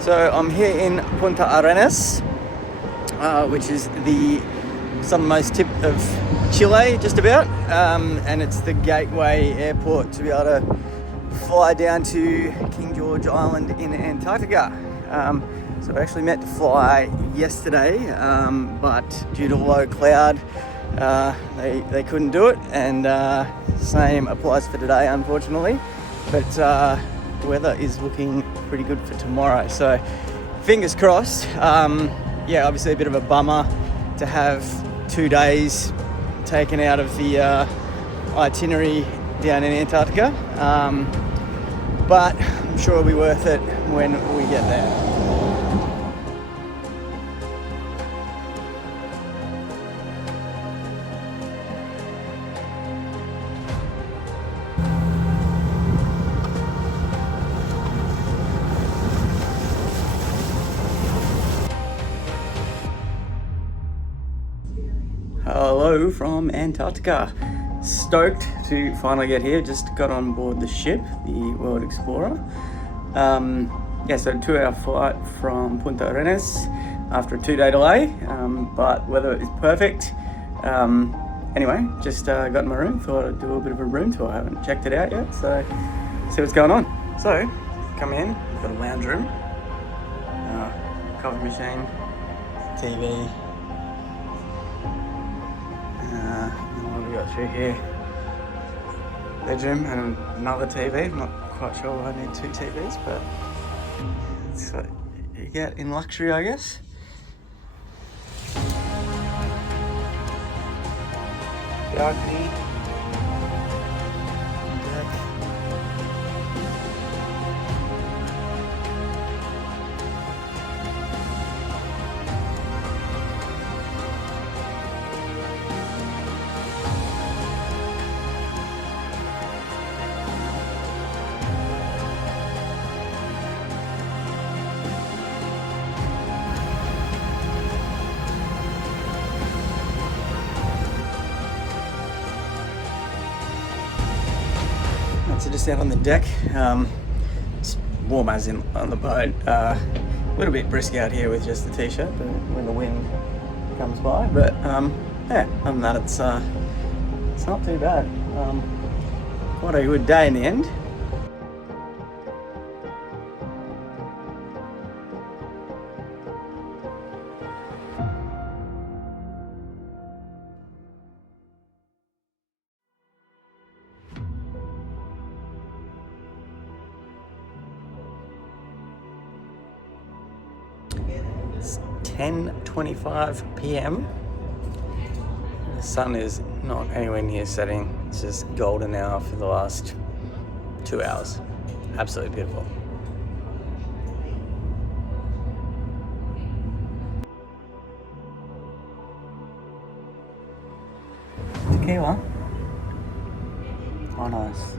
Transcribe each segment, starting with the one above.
So I'm here in Punta Arenas, which is the southernmost tip of Chile, just about, and it's the gateway airport to be able to fly down to King George Island in Antarctica. So I actually meant to fly yesterday, but due to low cloud, they couldn't do it, and same applies for today, unfortunately. But weather is looking pretty good for tomorrow, so fingers crossed. Yeah, obviously a bit of a bummer to have 2 days taken out of the itinerary down in Antarctica, but I'm sure it'll be worth it when we get there. Hello from Antarctica. Stoked to finally get here. Just got on board the ship, the World Explorer. Yeah, so 2-hour flight from Punta Arenas after a 2-day delay, but weather is perfect. Anyway, just got in my room, thought I'd do a bit of a room tour. I haven't checked it out yet, so see what's going on. So, come in, we've got a lounge room, coffee machine, TV. What have we got through here? Bedroom and another TV. I'm not quite sure why I need 2 TVs, but it's what you get in luxury, I guess. Balcony. Deck. So just out on the deck, it's warm as in on the boat. A little bit brisk out here with just the t-shirt when the wind comes by, but yeah, other than that it's not too bad. Quite a good day in the end. It's 10:25 p.m. The sun is not anywhere near setting. It's just golden hour for the last 2 hours. Absolutely beautiful. Tequila. Oh, nice.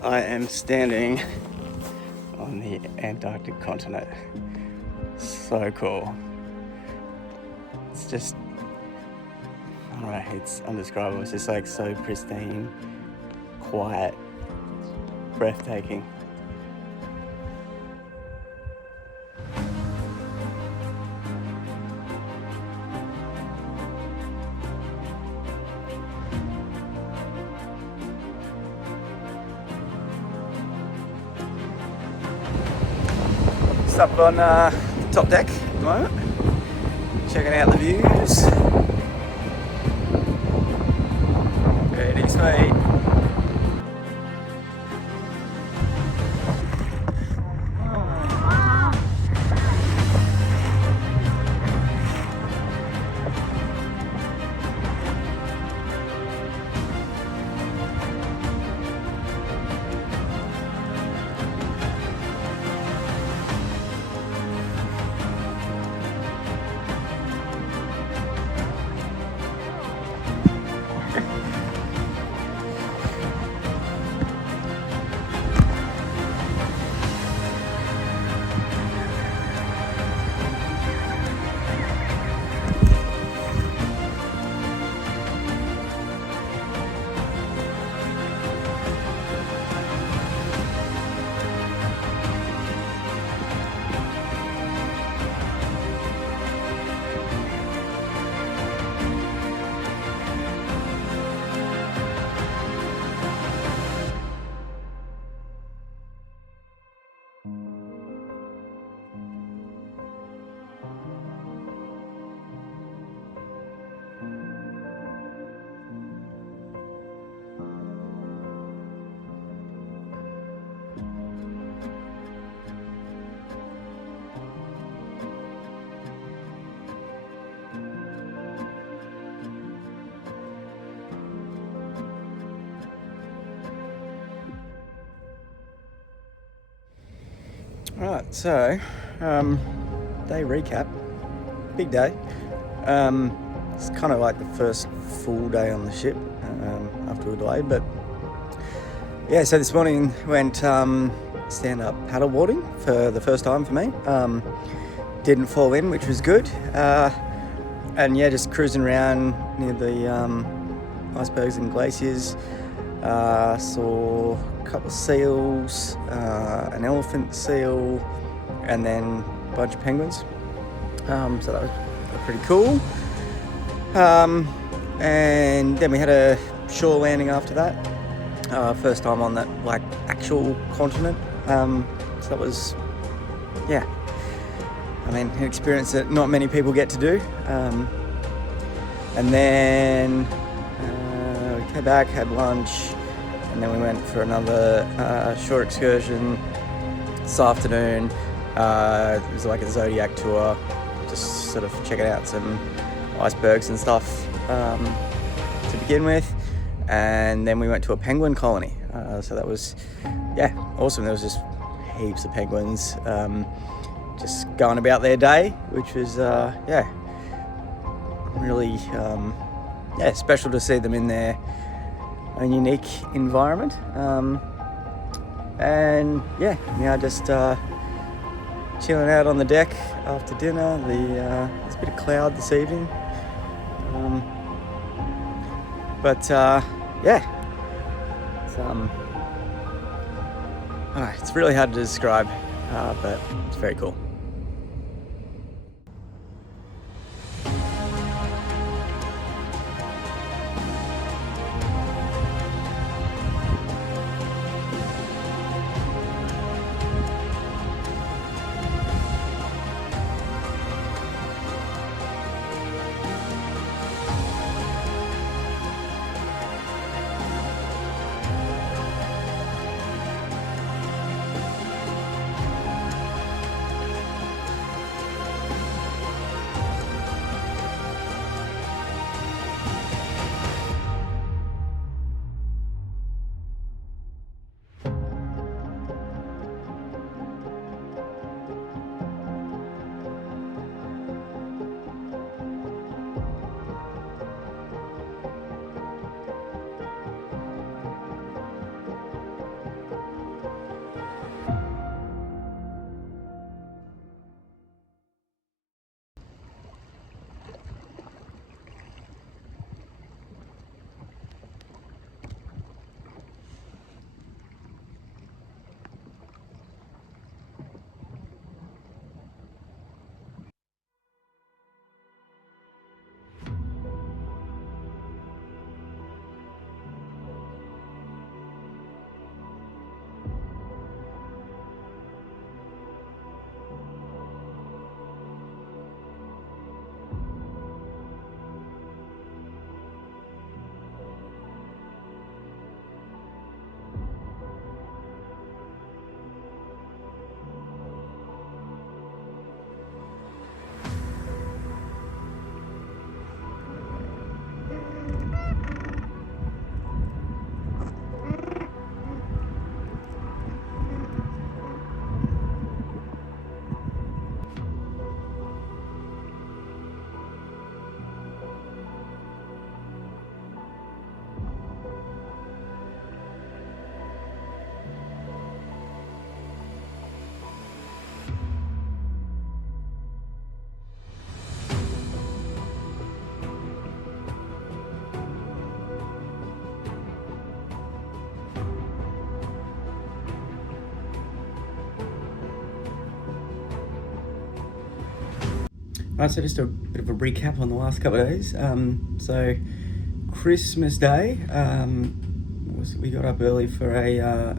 I am standing on the Antarctic continent. So cool. It's just, I don't know, it's undescribable. It's just like so pristine, quiet, breathtaking. Up on the top deck at the moment, checking out the views. Pretty sweet. Right, so day recap. Big day. It's kind of like the first full day on the ship after we were delayed, but yeah. So this morning went stand-up paddleboarding for the first time for me. Didn't fall in, which was good. And yeah, just cruising around near the icebergs and glaciers. Saw a couple of seals, an elephant seal, and then a bunch of penguins. So that was pretty cool. And then we had a shore landing after that. First time on that like actual continent. So that was, yeah. I mean, an experience that not many people get to do. And then we came back, had lunch, and then we went for another shore excursion this afternoon. It was like a Zodiac tour, just sort of checking out some icebergs and stuff to begin with. And then we went to a penguin colony. So that was, yeah, awesome. There was just heaps of penguins just going about their day, which was, yeah, really, yeah, special to see them in their own unique environment. And yeah, now just chilling out on the deck after dinner. There's a bit of cloud this evening. But yeah, it's really hard to describe, but it's very cool. Right, so just a bit of a recap on the last couple of days. So Christmas Day, we got up early for a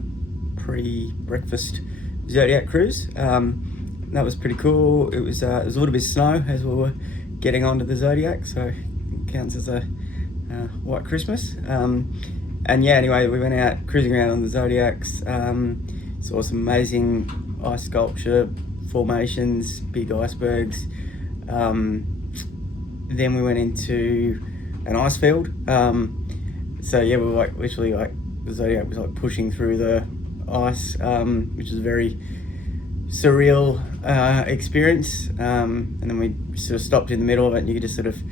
pre-breakfast Zodiac cruise. That was pretty cool. It was a little bit of snow as we were getting onto the Zodiac, so it counts as a white Christmas. And yeah, anyway, we went out cruising around on the Zodiacs, saw some amazing ice sculpture formations, big icebergs. Then we went into an ice field. So yeah, we were like literally like the Zodiac was like pushing through the ice, which was a very surreal experience. And then we sort of stopped in the middle of it, and you could just sort of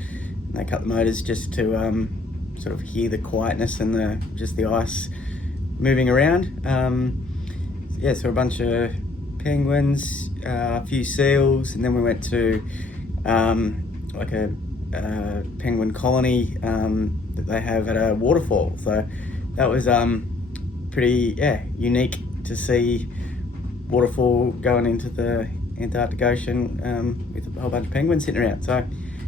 cut the motors just to sort of hear the quietness and the ice moving around. Yeah, so a bunch of penguins, a few seals, and then we went to like a penguin colony that they have at a waterfall. So that was pretty unique to see waterfall going into the Antarctic Ocean with a whole bunch of penguins sitting around. So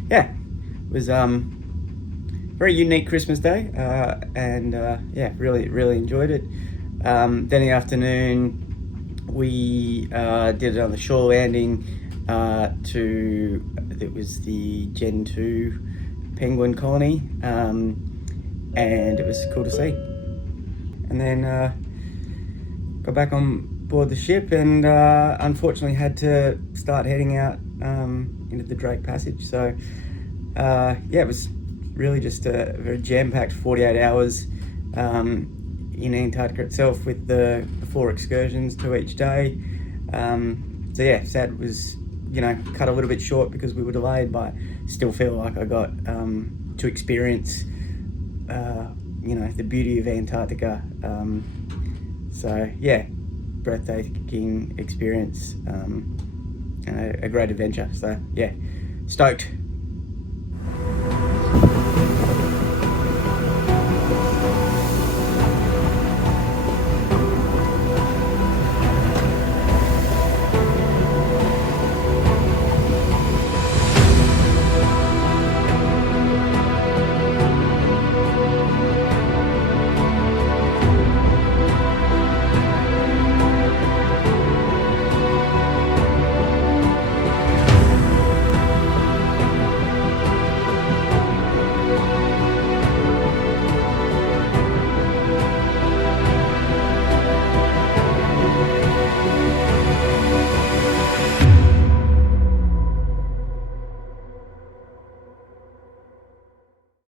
yeah, it was very unique Christmas Day, and really enjoyed it. Then in the afternoon we did another shore landing it was the Gen 2 penguin colony, and it was cool to see. And then got back on board the ship, and unfortunately had to start heading out into the Drake Passage. So it was really just a very jam-packed 48 hours in Antarctica itself, with the 4 excursions, 2 each day. So yeah, sad was cut a little bit short because we were delayed, but still feel like I got to experience the beauty of Antarctica. So yeah, breathtaking experience, and a great adventure. So yeah, stoked.